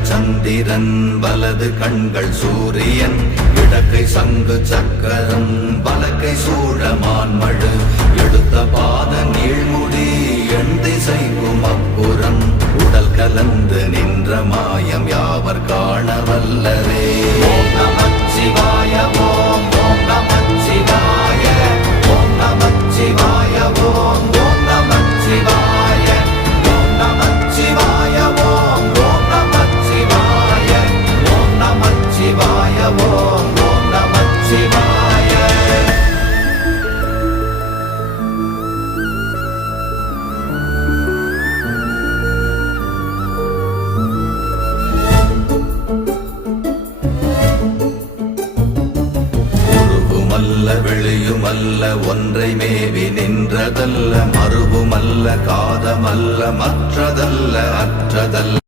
இடங்கள் சந்திரன் வலது கண்கள் சூரியன் இடக்கை சங்கு சக்கரம் வலக்கை சூழமான்மழு எடுத்த பாத நீழ்முடி எண் திசைக்கும் அப்புறம் உடல் கலந்து நின்ற மாயம் யாவர் காண வல்லரே. ஓம் நமச்சிவாய ஓம் ஓம் நமச்சிவாய ஓம் நமச்சிவாய ஓம் ஓம் நமச்சிவாய ஓம் நமச்சிவாய ஓம் ஓம் நமச்சிவாய ஓம் நமச்சிவாய ஓம் ஓம் நமச்சிவாய. வெளியுமல்ல ஒன்றை மேவி நின்றதல்ல மறுவுமல்ல காதமல்ல மற்றதல்ல அற்றதல்ல